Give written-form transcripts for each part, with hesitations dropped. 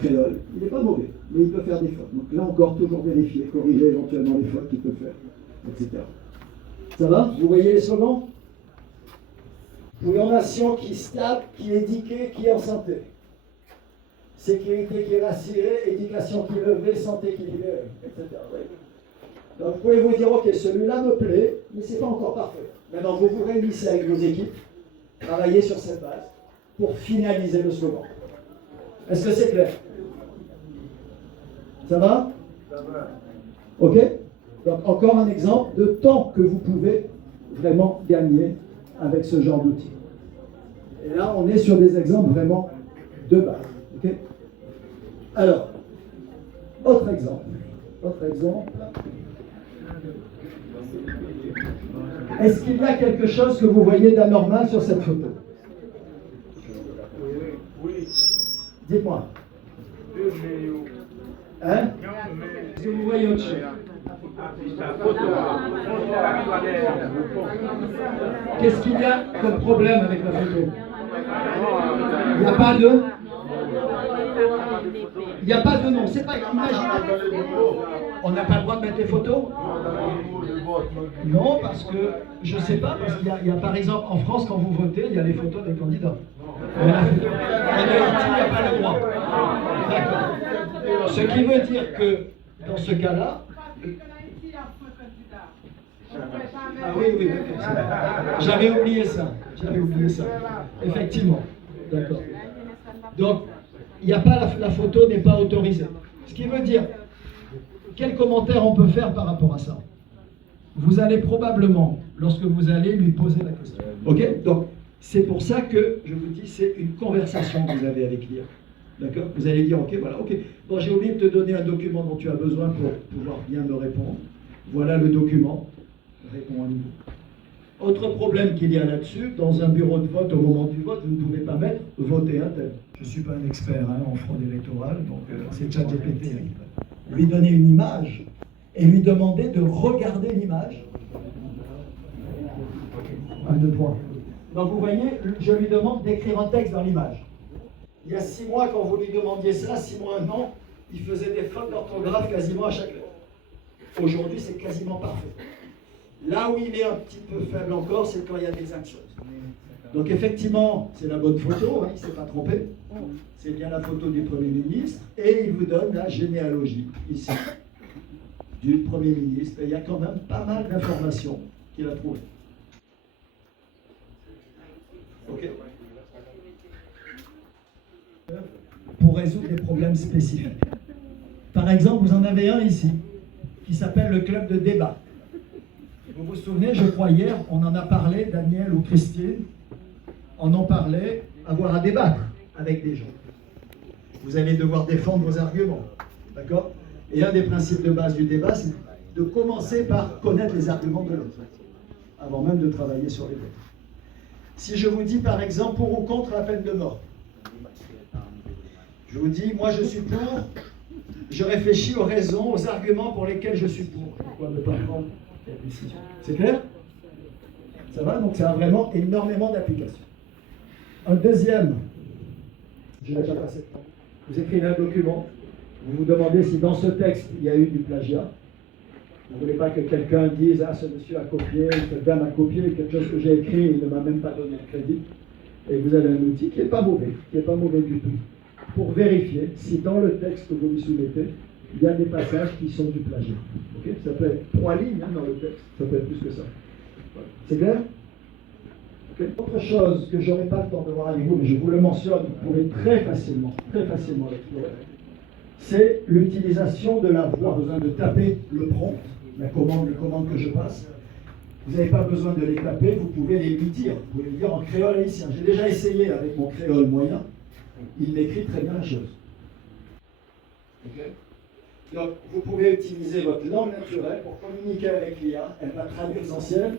créole, il n'est pas mauvais, mais il peut faire des fautes. Donc là encore, toujours vérifier, corriger éventuellement les fautes qu'il peut faire, etc. Ça va? Vous voyez les slogans? Pour une nation qui est stable, qui est éduquée, qui est en santé. Sécurité qui est rassurée, éducation qui est levée, santé qui est libérée, etc. Oui. Donc vous pouvez vous dire, ok, celui-là me plaît, mais ce n'est pas encore parfait. Maintenant, vous vous réunissez avec vos équipes, travaillez sur cette base pour finaliser le slogan. Est-ce que c'est clair? Ça va? Ça va. Ok? Donc encore un exemple de temps que vous pouvez vraiment gagner avec ce genre d'outils. Et là, on est sur des exemples vraiment de base. Okay? Alors, autre exemple. Est-ce qu'il y a quelque chose que vous voyez d'anormal sur cette photo? Oui. Dites-moi. Hein? Est-ce que vous voyez autre chose? Qu'est-ce qu'il y a comme problème avec la photo? Il n'y a pas de... Il n'y a pas de nom, c'est pas imaginable. On n'a pas le droit de mettre des photos? Non, parce que, je ne sais pas, parce qu'il y a par exemple en France, quand vous votez, il y a les photos des candidats. Mais en Haïti, il n'y a pas le droit. D'accord. Ce qui veut dire que, dans ce cas-là... Ah oui, j'avais oublié ça. Effectivement. D'accord. Donc, il n'y a pas la photo n'est pas autorisée. Ce qui veut dire, quel commentaire on peut faire par rapport à ça? Vous allez probablement, lorsque vous allez lui poser la question. Ok? Donc, c'est pour ça que, je vous dis, c'est une conversation que vous avez avec l'IA. D'accord? Vous allez dire, ok, voilà, ok. Bon, j'ai oublié de te donner un document dont tu as besoin pour pouvoir bien me répondre. Voilà le document. Réponds à nouveau. Autre problème qu'il y a là-dessus, dans un bureau de vote, au moment du vote, vous ne pouvez pas mettre « voter un tel ». Je ne suis pas un expert en fraude électorale, donc c'est ChatGPT. Lui donner une image et lui demander de regarder l'image. 1, 2, 3. Donc vous voyez, je lui demande d'écrire un texte dans l'image. Il y a 6 mois, quand vous lui demandiez ça, 6 mois, 1 an, il faisait des fautes d'orthographe quasiment à chaque lettre. Aujourd'hui, c'est quasiment parfait. Là où il est un petit peu faible encore, c'est quand il y a des actions. Donc effectivement, c'est la bonne photo, hein, il ne s'est pas trompé. C'est bien la photo du Premier ministre. Et il vous donne la généalogie, ici, du Premier ministre. Et il y a quand même pas mal d'informations qu'il a trouvées. Ok? Pour résoudre des problèmes spécifiques. Par exemple, vous en avez un ici, qui s'appelle le club de débat. Vous vous souvenez, je crois hier, on en a parlé, Daniel ou Christine, on en parlait, avoir à débattre avec des gens. Vous allez devoir défendre vos arguments, d'accord? Et un des principes de base du débat, c'est de commencer par connaître les arguments de l'autre, avant même de travailler sur les vôtres. Si je vous dis par exemple pour ou contre la peine de mort, je vous dis, moi je suis pour, je réfléchis aux raisons, aux arguments pour lesquels je suis pour. Pourquoi ne pas prendre cette décision? C'est clair? Ça va? Donc ça a vraiment énormément d'applications. Un deuxième, je n'ai pas passé de temps. Vous écrivez un document, vous vous demandez si dans ce texte il y a eu du plagiat. Vous ne voulez pas que quelqu'un dise « Ah, ce monsieur a copié, cette dame a copié, quelque chose que j'ai écrit, il ne m'a même pas donné le crédit. » Et vous avez un outil qui n'est pas mauvais, du tout, pour vérifier si dans le texte que vous lui soumettez, il y a des passages qui sont du plagiat. Okay? Ça peut être 3 lignes dans le texte, ça peut être plus que ça. Voilà. C'est clair? Okay. Autre chose que je n'aurai pas le temps de voir avec vous, mais je vous le mentionne, vous pouvez très facilement l'explorer, c'est l'utilisation de la voix. Vous avez besoin de taper le prompt, les commandes que je passe. Vous n'avez pas besoin de les taper, vous pouvez les lui dire. Vous pouvez le dire en créole haïtien. J'ai déjà essayé avec mon créole moyen. Il m'écrit très bien la chose. Okay. Donc, vous pouvez utiliser votre langue naturelle pour communiquer avec l'IA. Elle va traduire l'essentiel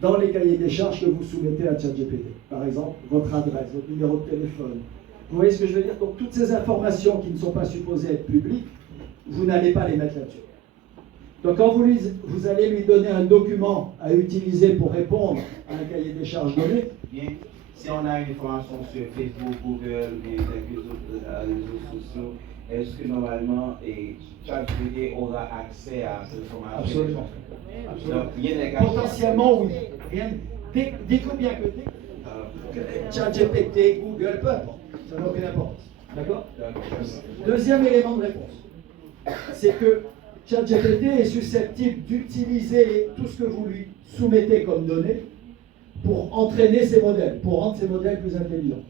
dans les cahiers des charges que vous soumettez à ChatGPT. Par exemple, votre adresse, votre numéro de téléphone. Vous voyez ce que je veux dire? Donc, toutes ces informations qui ne sont pas supposées être publiques, vous n'allez pas les mettre là-dessus. Donc, quand vous allez lui donner un document à utiliser pour répondre à un cahier des charges donné, si on a une information sur Facebook, Google et quelques autres réseaux sociaux, est-ce que normalement ChatGPT aura accès à cette information? Absolument. Donc, rien n'est caché. Potentiellement, oui. Dites-vous bien que ChatGPT, Google, peu importe. Ça n'a aucune importance. D'accord? Deuxième élément de réponse, c'est que ChatGPT est susceptible d'utiliser tout ce que vous lui soumettez comme données pour entraîner ces modèles, pour rendre ces modèles plus intelligents.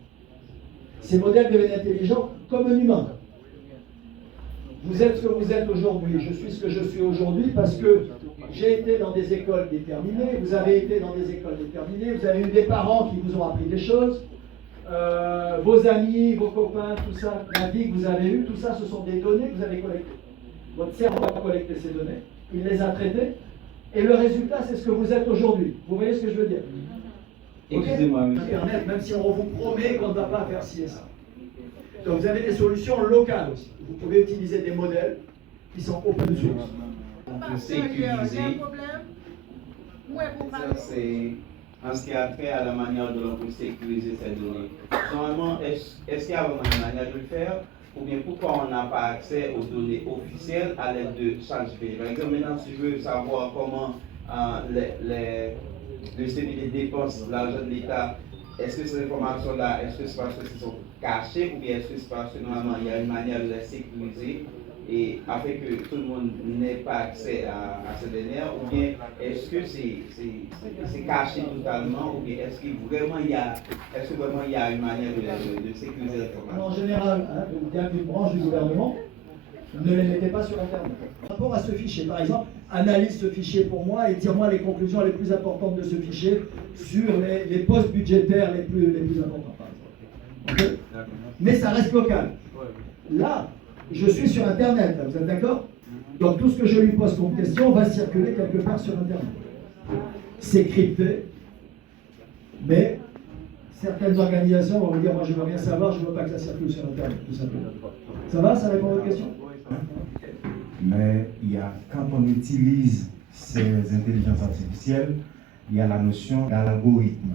Ces modèles deviennent intelligents comme un humain. Vous êtes ce que vous êtes aujourd'hui, je suis ce que je suis aujourd'hui parce que j'ai été dans des écoles déterminées, vous avez été dans des écoles déterminées, vous avez eu des parents qui vous ont appris des choses, vos amis, vos copains, tout ça, la vie que vous avez eue, tout ça, ce sont des données que vous avez collectées. Votre cerveau a collecté ces données, il les a traitées, et le résultat, c'est ce que vous êtes aujourd'hui. Vous voyez ce que je veux dire? Excusez-moi, monsieur. Internet, même si on vous promet qu'on ne va pas faire ci et ça. Donc vous avez des solutions locales aussi. Vous pouvez utiliser des modèles qui sont open source. On peut sécuriser. Ça, c'est en ce qui a trait à la manière dont on peut sécuriser ces données. Normalement, est-ce qu'il y a vraiment une manière de le faire? Ou bien pourquoi on n'a pas accès aux données officielles à l'aide de ChatGPT? Par exemple, maintenant, si je veux savoir comment le CPD dépense l'argent de l'État, est-ce que ces informations-là, est-ce que c'est parce que sont cachées ou bien est-ce que c'est parce que normalement il y a une manière de les sécuriser et afin que tout le monde n'ait pas accès à ces dernières, ou bien est-ce que c'est caché totalement, ou bien est-ce que vraiment il y a une manière de sécuriser l'information? En général, il y a une branche du gouvernement, ne les mettez pas sur Internet. Par rapport à ce fichier, par exemple, analyse ce fichier pour moi et tire-moi les conclusions les plus importantes de ce fichier sur les postes budgétaires les plus importants, par exemple. Okay? Mais ça reste local. Là, je suis sur Internet, là, vous êtes d'accord? Donc tout ce que je lui pose comme question va circuler quelque part sur Internet. C'est crypté, mais certaines organisations vont vous dire, moi je ne veux rien savoir, je ne veux pas que ça circule sur Internet, tout simplement. Ça va? Ça répond à votre question? Mais quand on utilise ces intelligences artificielles, il y a la notion d'algorithme.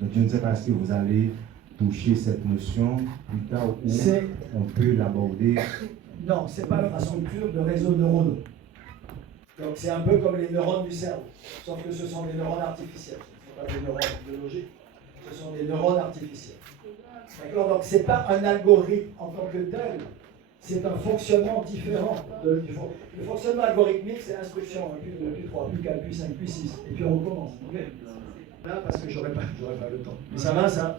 Donc je ne sais pas si vous allez toucher cette notion plus tard où on peut l'aborder. Non, ce n'est pas l'infrastructure de réseaux neuronaux. Donc c'est un peu comme les neurones du cerveau, sauf que ce sont des neurones artificiels. Ce ne sont pas des neurones biologiques, ce sont des neurones artificiels. D'accord? Donc ce n'est pas un algorithme en tant que tel, c'est un fonctionnement différent. Le fonctionnement algorithmique, c'est l'instruction, puis 3, puis 4, puis 5, puis 6, et puis on recommence. Okay? Là, parce que j'aurais pas le temps. Mais ça va, ça?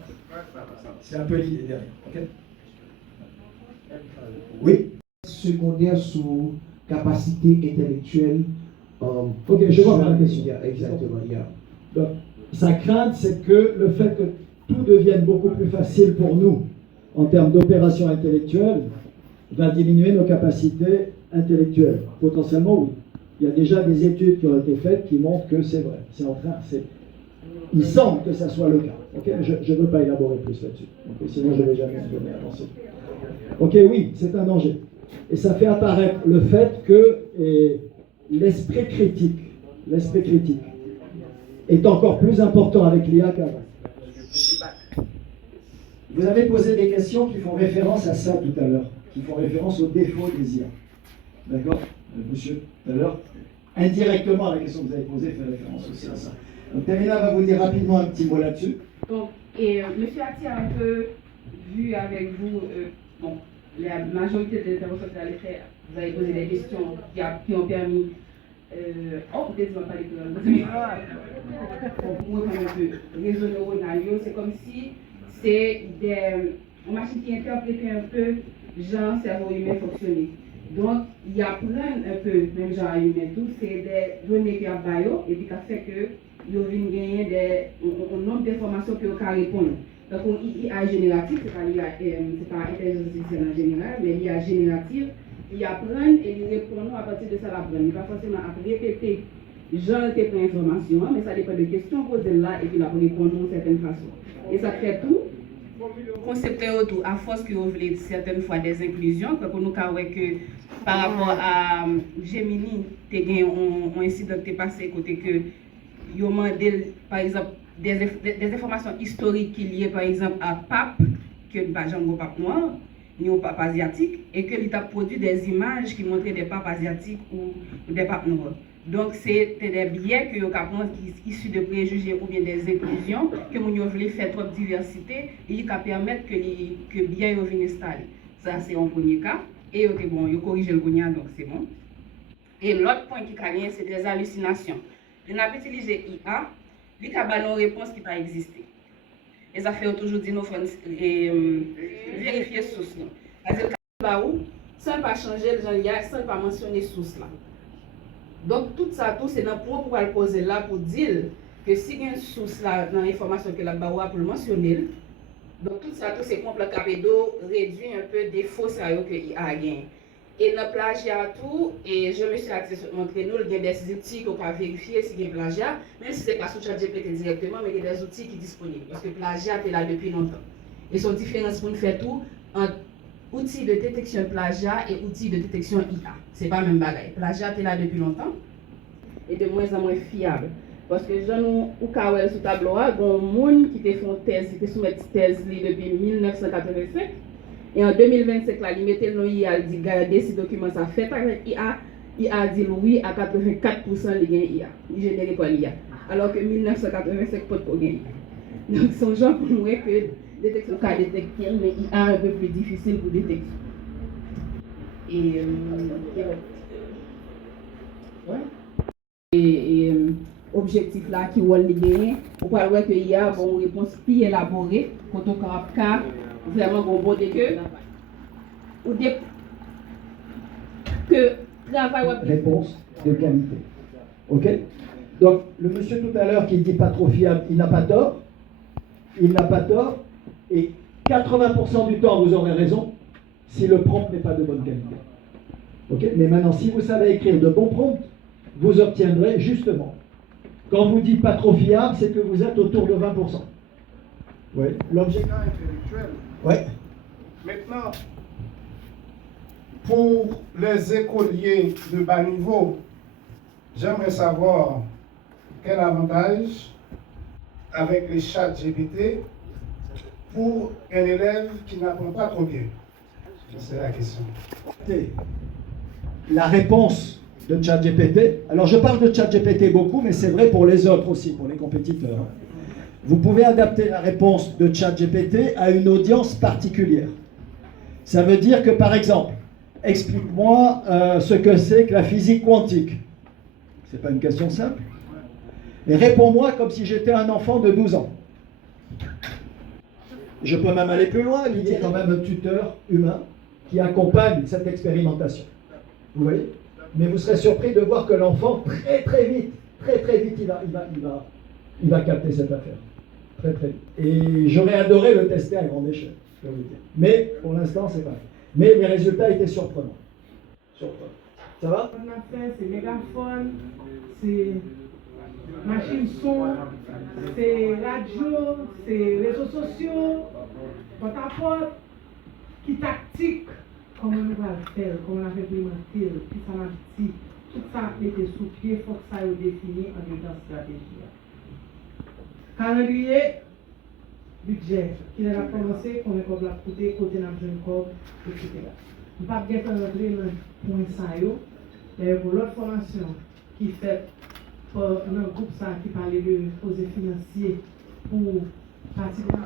C'est un peu l'idée derrière. Okay? Oui? Secondaire sous capacité intellectuelle. Ok, je vois la question. Exactement. Donc, sa crainte, c'est que le fait que tout devienne beaucoup plus facile pour nous en termes d'opération intellectuelle va diminuer nos capacités intellectuelles. Potentiellement, oui. Il y a déjà des études qui ont été faites qui montrent que c'est vrai. Il semble que ça soit le cas. Okay? Je ne veux pas élaborer plus là-dessus. Okay? Sinon, je ne vais jamais donner avancer. Ok, oui, c'est un danger. Et ça fait apparaître le fait que l'esprit critique est encore plus important avec l'IA qu'avant. Vous avez posé des questions qui font référence à ça tout à l'heure, qui font référence aux défauts des IA. D'accord, monsieur, tout à l'heure? Indirectement, la question que vous avez posée fait référence aussi à ça. Donc, Terina va vous dire rapidement un petit mot là-dessus. Donc, monsieur Atti a un peu vu avec vous, la majorité des interventions que vous avez faites, vous avez posé des questions qui ont permis. Peut-être pas les pour moi, un peu réseau neuronal, c'est comme si c'est une machine qui interprète un peu genre cerveau humain fonctionner. Donc, il y a plein un peu, même genre humain, tout, c'est des données qui ont bio et puis qui fait que ils viennent gagner un nombre d'informations que vous pouvez répondre. Donc, l'IA générative, c'est pas intelligence artificielle en général, mais l'IA générative, il apprend et il répond à partir de ça l'apprendre. Il va forcément répéter, j'en ai plein d'informations, mais ça dépend de questions posées là et puis il va répondre d'une certaine façon. Et ça crée tout. Concept autour, à force que vous voulez certaines fois des inclusions, que nous avons que par rapport à Gemini, tu as un incident qui est passé côté que, par exemple, des informations historiques qui liées par exemple à pape, que par exemple au pape noir, ni au pape asiatique, et que l'État produit des images qui montraient des papes asiatiques ou des papes noirs. Donc, c'était des biais que vous avez issus de préjugés ou bien des inclusions que vous voulez faire trop de diversité et qui permettent que biais viennent installer. Ça, c'est un premier cas. Et bon, vous corrigez le gougnat, donc c'est bon. Et l'autre point qui est c'est des hallucinations. On a utilisé IA, il y a une réponse qui n'a pas existé. Et ça fait toujours dire nous vérifier source. C'est-à-dire que sans pas changer le genre, sans pas mentionner source là. Donc tout ça, c'est dans le point pour le poser là pour dire que si il y a une source là dans l'information que la baoua pour le mentionner, donc tout ça, c'est pour le capédo réduire un peu des faux sérieux qu'il a gagné. Et dans le plagiat tout, et je me suis montré nous, il y a des outils qu'on peut vérifier s'il y a un plagiat, même si ce n'est pas sur ChatGPT directement, mais il y a des outils qui sont disponibles. Parce que le plagiat est là depuis longtemps. Et son différence pour nous faire tout entre outils de détection plagiat et outils de détection IA. Ce n'est pas le même bagaille. Plagiat est là depuis longtemps et de moins en moins fiable. Parce que je nous ai sur le tableau, il y a des gens qui te font thèse, qui te soumettent thèse depuis 1985. Et en 2025, là, il mettait le nom IA, il dit regardez si document ça fait avec IA. IA dit oui à 84% il gagne IA. Il génère pas l'IA. Alors que 1985, pas de gagne. Donc, c'est genre pour nous que détection cas détecter, mais IA un peu plus difficile pour détecter. Et objectif là qui va le gagner, on peut voir qu'il y a une réponse plus élaborée quand on a vraiment bon que ou que travail réponse de qualité. Ok? Donc le monsieur tout à l'heure qui dit pas trop fiable, il n'a pas tort. Il n'a pas tort. Et 80% du temps vous aurez raison si le prompt n'est pas de bonne qualité. Ok? Mais maintenant, si vous savez écrire de bons prompts, vous obtiendrez justement. Quand vous dites pas trop fiable, c'est que vous êtes autour de 20%. Oui. L'objectif intellectuel. Oui. Maintenant, pour les écoliers de bas niveau, j'aimerais savoir quel avantage avec les chats GPT pour un élève qui n'apprend pas trop bien. C'est la question. La réponse de ChatGPT, alors je parle de ChatGPT beaucoup, mais c'est vrai pour les autres aussi, pour les compétiteurs. Vous pouvez adapter la réponse de ChatGPT à une audience particulière. Ça veut dire que, par exemple, explique-moi ce que c'est que la physique quantique. C'est pas une question simple. Et réponds-moi comme si j'étais un enfant de 12 ans. Je peux même aller plus loin, il y a quand même un tuteur humain qui accompagne cette expérimentation. Vous voyez? Mais vous serez surpris de voir que l'enfant, très vite, il va capter cette affaire. Très vite. Et j'aurais adoré le tester à grande échelle, je peux vous dire. Mais pour l'instant, c'est pas fait. Mais les résultats étaient surprenants. Ça va? On a fait, c'est mégaphone, c'est machine son, c'est radio, c'est réseaux sociaux, porte-à-porte, qui tactique, comment on va le faire, comment on va implémenter, qui ça m'a dit, tout ça était sous pied, il faut que ça soit défini en dedans stratégie. Calendrier, budget, qui a commencé, combien on l'a coûté, côté n'a besoin de corps, etc. On ne peut pas bien rentrer dans le point ça, pour l'autre formation qui fait pour un groupe ça qui parlait de projets financiers pour participer.